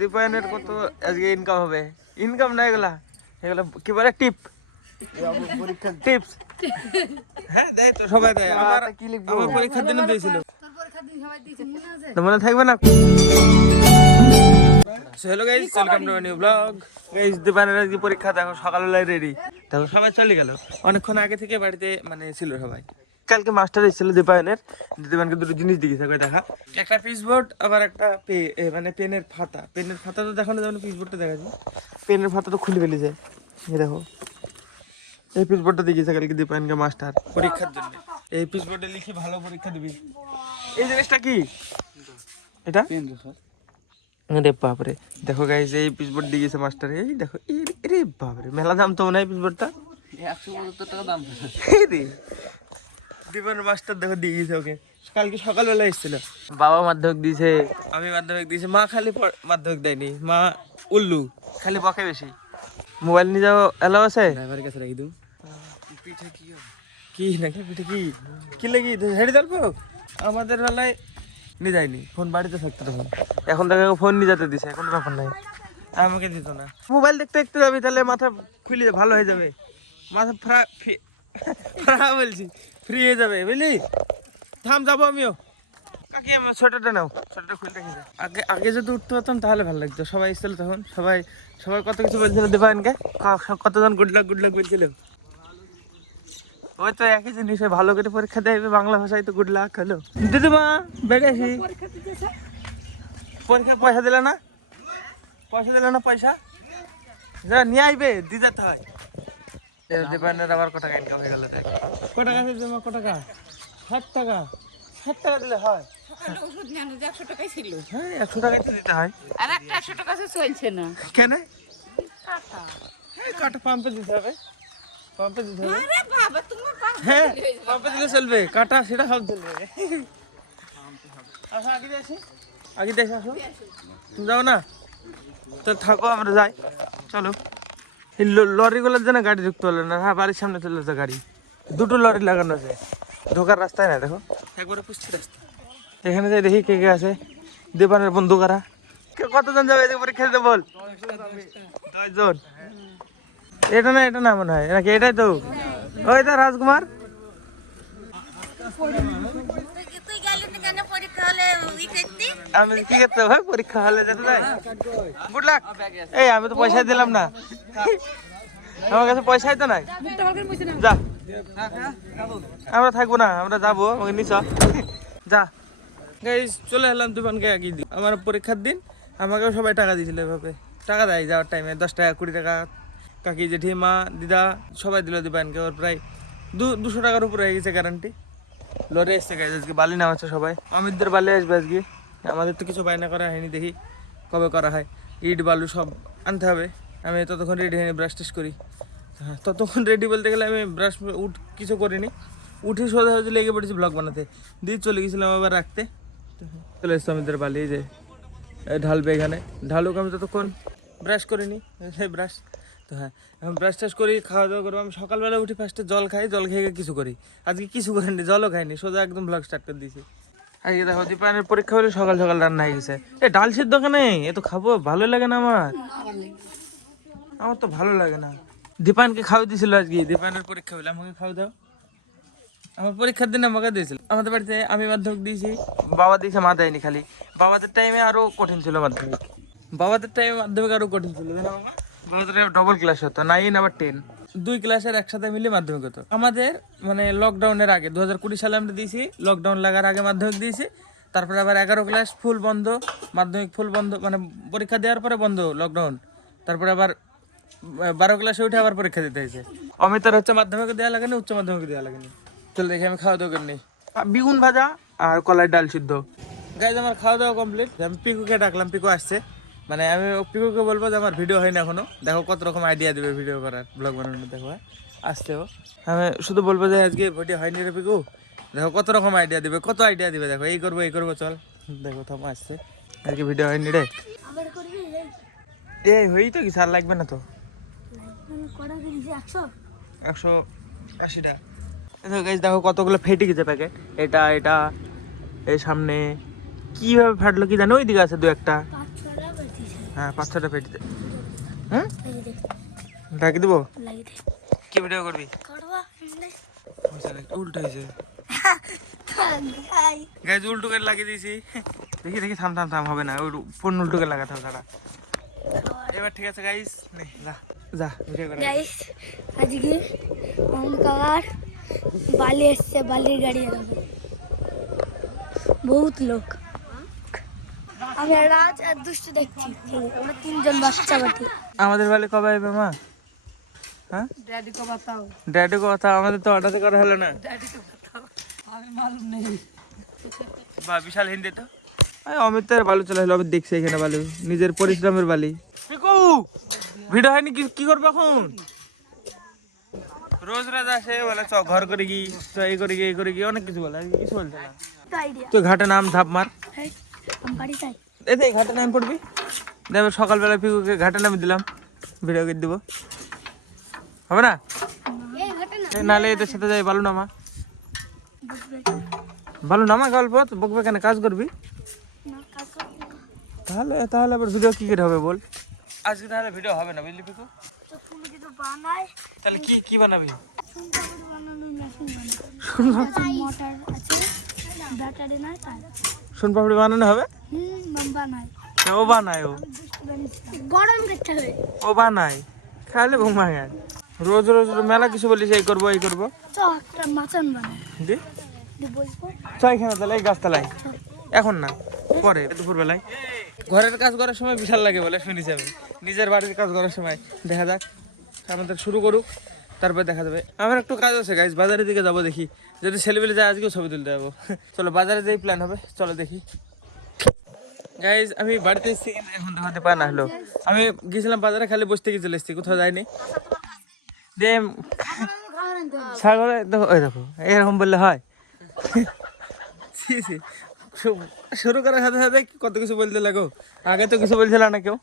দীপায়নের কত আজকে ইনকাম হবে, ইনকাম না এগুলা, এগুলা কি বলে টিপ, টিপস। হ্যাঁ দেয় তো, সবাই দেয়। আমার পরীক্ষার দিনে দিয়েছিল, মনে থাকবে না। Hello guys, welcome to new blog. Guys দীপায়নের আজকে পরীক্ষা, দেখো সকালবেলায় রেডি, দেখো সবাই চলে গেল অনেকক্ষণ আগে থেকে বাড়িতে, মানে ছিল সবাই। কালকে মাস্টার এসেছিল দীপায়নের, দীপায়নকে দুটো জিনিস দিয়েছে দেখা, একটা পিচবোর্ড আবার একটা মানে পেনের খাতা। পেনের খাতা তো দেখো না, যেমন পিচবোর্ডটা দেখা যায়, পেনের খাতা তো খুলে ফেলেছে। এই দেখো, এই পিচবোর্ডটা দিয়েছে কালকে দীপায়নকে মাস্টার পরীক্ষার জন্য। এই পিচবোর্ডে লিখি ভালো পরীক্ষা দিবি। এই জিনিসটা কি, এটা রে বাপরে। দেখো গাইস, এই পিচবোর্ড দিয়ে গেছে মাস্টার, এই দেখো, রে বাপরে, মেলা দাম তো মনে হয় পিচবোর্ডটা, 175 টাকা দাম। দীপায়নের মাস্টার দেখো দিয়ে গেছে ওকে, কালকে সকালবেলা এসেছিল। বাবা মাধ্যমিক দিয়েছে, আমি মাধ্যমিক দিয়েছি, মা খালি মাধ্যমিক দেয়নি, মা উল্লু, খালি বকে বেশি। মোবাইল নিয়ে যাও এলাও আছে, ড্রাইভারের কাছে রাখি দিও। পিঠে কি কি নাকি, পিঠে কি কি লাগি হেঁটে যাবো। আমাদের বেলায় নিয়ে যায়নি, ফোন বাড়িতে থাকতো তখন, এখন দেখো ফোন নিয়ে যেতে দিছে, কোনো ব্যাপার নাই, আমাকে দিত না। মোবাইল দেখতে দেখতে যাবি, তাহলে মাথা খুলে ভালো হয়ে যাবে, মাথা বলছি ফ্রি হয়ে যাবে, বুঝলি। থাম, যাবো আমিও। কাকি আমার সোয়েটারটা নাও, সোয়েটারটা খুলে রেখে যাও। আগে যদি উঠতে পারতাম তাহলে ভালো লাগতো, সবাই এসেছিল তখন, সবাই কত কিছু বলছিল দীপায়নকে, কতজন গুড লাক বলছিল। ওই তো একই জিনিস, ভালো করে পরীক্ষা দেবে বাংলা ভাষায়, তো গুড লাক হলো। দিদিমা বেড়ে আসি, পরীক্ষা পয়সা দিলে না, পয়সা যা নিয়ে আইবে, দিয়ে যেতে হয়। দীপায়নের আবার কত টাকা ইনকাম হয়ে গেল, দেখ কত টাকা দিদিমা, কত টাকা, 60 টাকা, 60 টাকা দিলে হয়। ওষুধ নেন 100 টাকাই ছিল, হ্যাঁ 100 টাকাই তো দিতে হয়, আর একটা 100 টাকা চলছে না কেন, কাটা, হ্যাঁ কাটা পাম্পে দিতে হবে, পাম্পে দিতে হবে। আরে বাবা তুমি হ্যাঁ পাম্পে দিলে চলবে, কাটা সেটা সব চলবে। আচ্ছা আগে আসি, আসো, তুমি যাও না তো থাকো, আমরা যাই, চলো। এই লরিগুলোর জন্য গাড়ি ঢুকতে পারলো না, হ্যাঁ বাড়ির সামনে চলে যাচ্ছে গাড়ি, দুটো লরি লাগানো আছে, ঢোকার রাস্তায় না, দেখো একবারে পুষ্টি রাস্তা। এখানে যাই দেখি কে কে আছে, দীপায়নের বন্ধু কারা, কতজন যাবে এদিকে খেলতে বল, 10 জন। এটা না মনে হয় নাকি, এটাই তো, ওই তো রাজকুমার। আমি কি করতে হবে, পরীক্ষা হলে যেতে চাই, গুড লাক। এই আমি তো পয়সা দিলাম না, আমার কাছে পয়সাই তো নাই, যা আমরা থাকবো না, আমরা যাবো, আমাকে নিচ যা। গাইস চলে এলাম দীপায়নকে আগে, আমার পরীক্ষার দিন আমাকেও সবাই টাকা দিয়েছিল, এভাবে টাকা দেয় যাওয়ার টাইমে, 10 টাকা 20 টাকা, কাকি জেঠি মা দিদা সবাই দিল দীপায়নকে, ওর প্রায় 200 টাকার উপরে হয়ে গেছে গ্যারান্টি। লরি এসছে গাইস, আজকে বালি নামাচ্ছে সবাই, অমিতদের বালি আসবে আজকে, আমাদের তো কিছু বায়না করা হয়নি, দেখি কবে করা হয়। ইট বালু সব আনতে হবে, আমি ততক্ষণ রেডি হয়নি, ব্রাশ টেস্ট করি। হ্যাঁ ততক্ষণ রেডি বলতে গেলে আমি ব্রাশ কিছু করিনি, উঠে সোজা লেগে পড়েছি ব্লগ বানাতে, দিয়ে চলে গেছিলাম আবার রাখতে। চলে এসছে অমিতদের বালি, এই যে ঢালবে এখানে, ঢালুক, আমি ততক্ষণ ব্রাশ করিনি, সেই ব্রাশ তো। হ্যাঁ এখন ব্রাশ টাশ করি, খাওয়া দাওয়া করবো। আমি সকালবেলা উঠি ফার্স্টে জল খাই, জল খেয়ে কিছু করি, আজকে কিছু করিনি, জলও খাইনি, সোজা একদম ব্লগ স্টার্ট করে দিয়েছি। আজকে দেখো দীপায়নের পরীক্ষা হলে সকাল সকাল রান্না হয়ে গেছে। ডাল সিদ্ধ কেনে, এ তো খাবো, ভালো লাগে না আমার তো ভালো লাগে না। দীপায়নকে খাওয়া দিয়েছিল আজকে, দীপায়নের পরীক্ষা হলে আমাকে খাওয়া দাও, আমার পরীক্ষার দিন আমাকে দিয়েছিল। আমাদের বাড়িতে আমি মাধ্যমিক দিয়েছি, বাবা দিয়েছে, মা দেয়নি। খালি বাবাদের টাইমে আরো কঠিন ছিল মাধ্যমিক, বাবাদের টাইমে মাধ্যমিক আরো কঠিন ছিল, বাবাদের ডবল ক্লাস হতো, 9 আবার 10, 2 ক্লাসের একসাথে মিলে মাধ্যমিক হতো। আমাদের মানে লকডাউনের আগে 2020 সালে আমরা দিয়েছি, লকডাউন লাগার আগে মাধ্যমিক দিয়েছি, তারপরে আবার 11 ক্লাস ফুল বন্ধ, মাধ্যমিক ফুল বন্ধ, মানে পরীক্ষা দেওয়ার পরে বন্ধ লকডাউন, তারপরে আবার 12 ক্লাসে উঠে আবার পরীক্ষা দিতে হয়েছে। অমিতার হচ্ছে মাধ্যমিক দেওয়া লাগেনি, উচ্চ মাধ্যমিক দেওয়া লাগেনি। চল দেখি আমি খাওয়া দাওয়া করিনি, বেগুন ভাজা আর কলাই ডাল সিদ্ধ। গাইজ আমার খাওয়া দাওয়া কমপ্লিট, আমি পিকুকে ডাকলাম, পিকু আসছে, মানে আমি পিকুকে বলবো যে আমার ভিডিও হয়নি এখনো, দেখো কত রকম আইডিয়া দিবে ভিডিও করার, ব্লগ বানানোর। দেখো আসছে ও, আমি শুধু বলবো যে আজকে ভিডিও হয়নি রে পিকু, দেখো কত রকম আইডিয়া দিবে, কত আইডিয়া দিবে, দেখো এই করবো চল, দেখো থামো আসছে, আজকে ভিডিও হয়নি রে, এই হই তো কি, সার লাগবে না তো, 180 টাকা। দেখো কতগুলো ফেটে গেছে প্যাকেট, এটা এই সামনে কিভাবে ফাটলো কি জানো, ওই দিকে আছে 2 একটা, হ্যাঁ 5-6টা পেটি দে। হ্যাঁ ডাকি দেবো। কি ভিডিও করবি? উল্টো হয়েছে গাইজ, উল্টো করে লাগিয়ে দিয়েছি। দেখি দেখি থাম থাম থাম, হবে না, ওই ফোন উল্টো করে লাগাতে হবে দাঁড়া। এবার ঠিক আছে গাইজ, যা যা ভিডিও করে। গাইস আজকে অন্ধকার বালি এসছে, বালির গাড়ি এলাম, বহুত লোক। আমি রাজ আর দুষ্টু দেখছি, আমরা 3জন বাচ্চা বাটি। আমাদের বাড়ি কবে আসবে মা? হ্যাঁ ড্যাডি কো বাতাও, ড্যাডি কথা, আমাদের তো হঠাৎ করা হলো না। ড্যাডি কো বাতাও, আমি মালুম নেই। বা বিশাল হিন্দি তো। অমিতের বালু চলে হলো, অমিত দেখছে এখানে বালু, নিজের পরিশ্রমের বালি। পিকু ভিডিও হয়নি, কি করবো এখন? রোজ রাজ আসে বলে চ ঘর করে গি, চ এই করে গি, এই করে গি, অনেক কিছু বলে, কিছু বলছে না। তুই ঘাটে নাম, ধাপ মার। এই ঘাটে নাম পড়বি, দেখবে সকালবেলা পিকুকে ঘাটে নামে দিলাম, ভিডিও করে দিব, হবে না? নালে এদের সাথে যাই বালু নামা, বালু নামা, গল্প বকবে কেন, কাজ করবি তাহলে। তাহলে আবার ভিডিও কি করে হবে বল? আজকে তাহলে ভিডিও হবে না, বুঝলি পিকু? তাহলে কি কি বানাবি? সোন পাপড়ি বানানো হবে? ও বানায়, ও বানায়, খাইলে ঘুম ভাঙে। রোজ রোজ মেলা কিছু বলিস, এই করবো এই করবো। চল এখানে তাহলে এই গাছতলায়, এখন না পরে দুপুর বেলায়। ঘরের কাজ করার সময় বিশাল লাগে বলে শুনেছি আমি, নিজের বাড়ির কাজ করার সময়। দেখা যাক, আমাদের শুরু করুক, তারপর দেখা যাবে। আমার একটু কাজ আছে গাইজ, বাজারের দিকে যাবো, দেখি যদি ছেলেবেলে যায় আজকেও ছবি তুলতে যাবো। চলো বাজারে যেই প্ল্যান হবে, চলো দেখি। গাইজ আমি বাড়িতে এসেছি, কিন্তু এখন দেখাতে পায় না হলো। আমি গেছিলাম বাজারে, খালি বসতে গিয়ে চলে এসেছি, কোথাও যাইনি। যে ছাগলে দেখো, ওই দেখো এরকম বললে হয়? শুরু করার সাথে সাথে কত কিছু বলতে লাগো, আগে তো কিছু বলছিল না কেউ।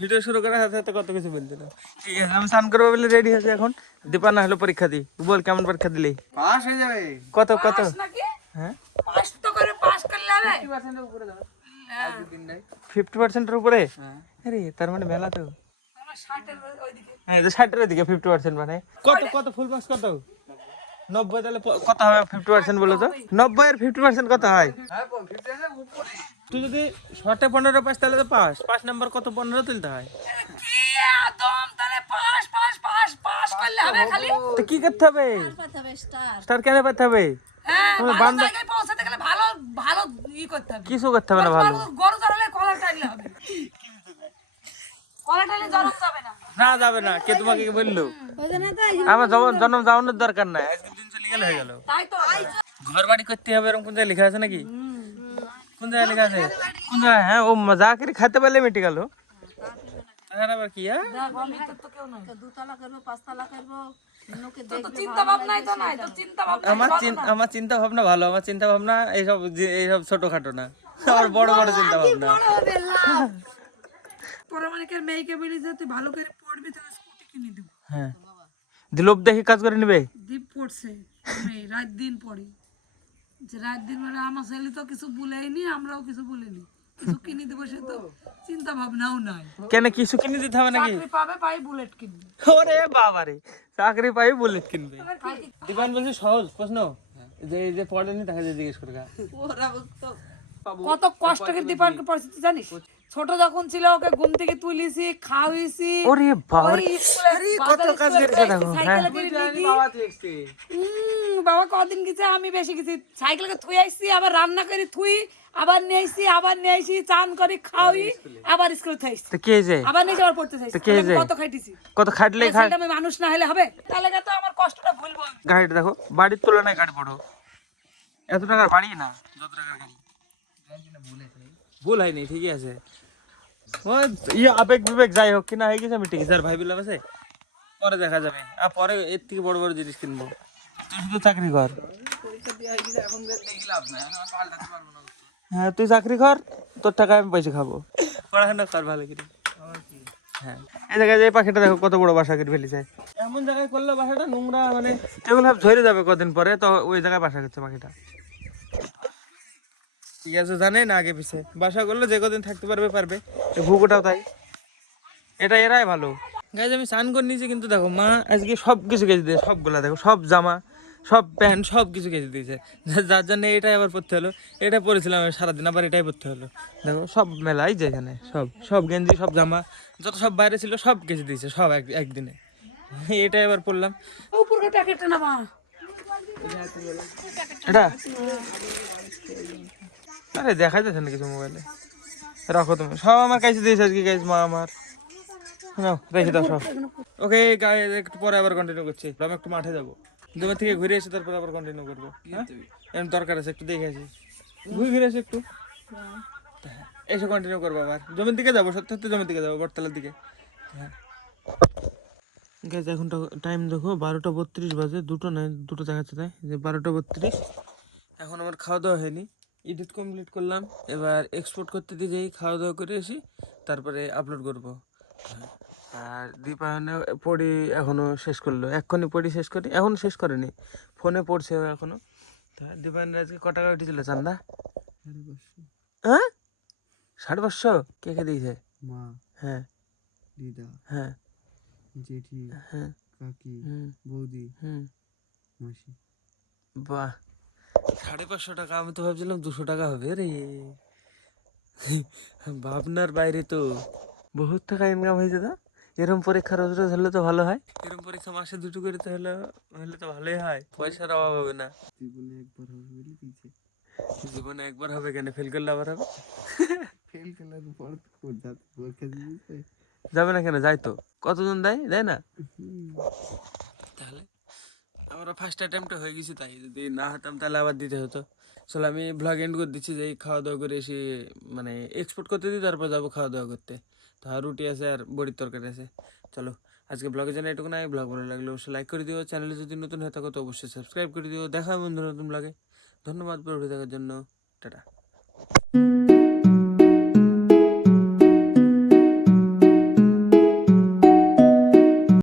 ভিডিও শুরু করার সাথে সাথে কত কিছু বলছিল। ঠিক আছে, আমি স্নান করবো বলে রেডি হয়েছি এখন। দীপা না হলো পরীক্ষা দিই, বল কেমন পরীক্ষা দিলি? পাস হয়ে যাবে। কত কত? হ্যাঁ 50%-এর উপরে? আরে তার মানে মেলা তো। হ্যাঁ 60-এর ওইদিকে 50% মানে কত কত ফুল পাস কত? 90, তাহলে কত হবে 50% বলো তো? 90 এর 50% কত হয়? তুই যদি 15 পাস তাহলে তো পাস। 5 নাম্বার কত? 15 তুলতে হয়। তো কি করতে হবে? স্টার কেন পেতে হবে? কিছু করতে হবে না, ভালো না যাবে না। কে তোমাকে বললো? আমার জন্ম যাওয়ানোর দরকার নাই, আজকে দিন চলে গেলে হয়ে গেল। ঘর বাড়ি করতে হবে এরকম কোন জায়গায় লেখা আছে নাকি? কোন জায়গায় লেখা আছে? কোন জায়গায়? হ্যাঁ ও মজা করে খাইতে পারলে মিটে গেল। আবার কি? আমার চিন্তা ভাবনা ভালো, আমার চিন্তা ভাবনা এইসব এইসব ছোটখাটো না, আমার বড় বড় চিন্তা ভাবনা। মেয়েকে বলি যে তুই ভালো করে পড়বি, তো স্কুটি কিনে দেব। হ্যাঁ দিলপ দেখে কাজ করে নেবে। দীপ পড়ছে রাত দিন পড়ে, যে রাত দিন মানে আমার ছেলে তো কিছু বলেইনি, আমরাও কিছু বলিনি, কিছু কিনে দেবো সে তো চিন্তা ভাবনাও নাই। কেন কিছু কিনে দিতে হবে নাকি? চাকরি পাবে, পাই বুলেট কিনবে। ওরে বাবা রে, চাকরি পাই বুলেট কিনবে। দীপান বলছে সহজ প্রশ্ন, যে এই যে পড়েনি তাকে জিজ্ঞেস করে। কত কষ্ট করে দীপানকে পরিস্থিতি জানিস? ছোট যখন ছিল ওকে ঘুম থেকে তুলিছি, খাওয়াইছি। ওরে বাবা রে, কত কাজ করেছে দেখো। বাবা কদিন গেছে, আমি বেশি গেছি। সাইকেলকে থুই আইছি, আবার রান্না করে থুই, আবার নিয়ে আইছি, আবার নিয়ে আইছি, চান করে খাওয়াই, আবার স্কুলে থাইছি। তো কে যে আবার নিয়ে আবার পড়তে চাইছি। কত খাইতেছি, কত খাটলে আমি মানুষ না হলে হবে? তাহলে তো আমার কষ্টটা ভুলবো। গাড়িটা দেখো, বাড়ির তুলনায় গাড়ি বড়। এত টাকার বাড়ি না, যত টাকার গাড়ি। ভুল হয়নি, ঠিকই আছে। আবেগ বিবেক যাই হোক, কিনা হয়ে গেছে, আমি ঠিক আছে। আর ভাই বিলাম আছে, পরে দেখা যাবে। আর পরে এর থেকে বড় বড় জিনিস কিনবো। তুই শুধু চাকরি কর। হ্যাঁ তুই চাকরি কর, তোর টাকা আমি পয়সা খাবো। পড়াশোনা কর ভালো করে। হ্যাঁ এই জায়গায় যে পাখিটা দেখো কত বড় বাসা করে ফেলেছে। এমন জায়গায় করলে বাসাটা নোংরা, মানে এগুলো ঝরে যাবে কদিন পরে, তো ওই জায়গায় বাসা করছে পাখিটা। ঠিক আছে, জানে না আগে পিছে বাসা করলে যে কদিন থাকতে পারবে পারবে। ভুকুটাও তাই, এটা এরাই ভালো। গাইজ আমি স্নান করে নিয়েছি, কিন্তু দেখো মা আজকে সব কিছু কেচে দিয়েছে, সবগুলা দেখো, সব জামা সব প্যান্ট সব কিছু কেচে দিয়েছে, যার জন্য এটাই আবার পরতে হলো। এটা পরেছিলাম আমি সারাদিন, আবার এটাই পরতে হলো। দেখো সব মেলাই যে এখানে সব সব গেঞ্জি সব জামা যত সব বাইরে ছিল সব কেচে দিয়েছে, সব একদিনে। এটাই আবার পরলাম। উপরের প্যাকেটটা না মা, এটা আরে দেখা যাচ্ছে না কিছু মোবাইলে, রাখো তুমি। সব আমার কাছে দিয়েছে আজকে গাইজ মা আমার, নাও রেখে দাও সব। ওকে গাইজ, একটু পরে আবার কন্টিনিউ করছি, আমি একটু মাঠে যাবো, জমি থেকে ঘুরে এসে তারপর আবার কন্টিনিউ করবো। হ্যাঁ এমন দরকার আছে, একটু দেখে আসি, ঘুরে আসি একটু, এসে কন্টিনিউ করবো। আবার জমির দিকে যাবো, সত্যি সত্যি জমির দিকে যাবো, বটতলার দিকে। হ্যাঁ গাইজ এখন টাইম দেখো 12:32 বাজে, দুটো নয় দুটো দেখাচ্ছে, তাই যে 12:32। এখন আমার খাওয়া দাওয়া হয়নি, এডিট কমপ্লিট করলাম, এবার এক্সপোর্ট করতে দিয়ে যাই, খাওয়া দাওয়া করে আসি, তারপরে আপলোড করব। আর দীপায়নে পড়ি এখনো শেষ করলো, এক্ষুনি পড়ি শেষ করি, এখনো শেষ করেনি, ফোনে পড়ছে এখনো। তা দীপায়নের আজকে ক টাকা উঠেছিল চান্দা? 550। হ্যাঁ 550? কে কে দিয়েছে? মা। হ্যাঁ দিদা। হ্যাঁ জেঠি। হ্যাঁ কাকি। বৌদি। মাসি। বাহ, 550 টাকা! আমি তো ভাবছিলাম 200 টাকা হবে রে। ভাবনার বাইরে তো, বহুত টাকা ইনকাম হয়েছে। তো এরকম পরীক্ষা রোজ রোজ হলে তো ভালো হয়, এরকম পরীক্ষা মাসে দুটো করে তো হলে হলে তো ভালোই হয়, পয়সার অভাব হবে না। জীবনে একবার হবে কেন, ফেল করলে আবার হবে? ফেল করলে যাবে না কেন, যাই তো, কতজন দেয়, দেয় না? তাহলে আমরা ফার্স্ট অ্যাটেম্পটে হয়ে গেছি, তাই যদি না হতাম তাহলে আবার দিতে হতো। চলো আমি ব্লগ এন্ড করে দিচ্ছি, যে খাওয়া দাওয়া করে এসে মানে এক্সপোর্ট করতে দিই, তারপর যাবো খাওয়া দাওয়া করতে। তো রুটি আছে আর বড়ির তরকারি আছে। চলো আজকে ব্লগের জন্য এটুকু নাই, ব্লগ ভালো লাগলে অবশ্যই লাইক করে দিও, চ্যানেলে যদি নতুন হয়ে থাকো তো অবশ্যই সাবস্ক্রাইব করে দিও। দেখা হবে বন্ধুরা নতুন ব্লগে। ধন্যবাদ পুরো ভিডিও দেখার জন্য, টাটা।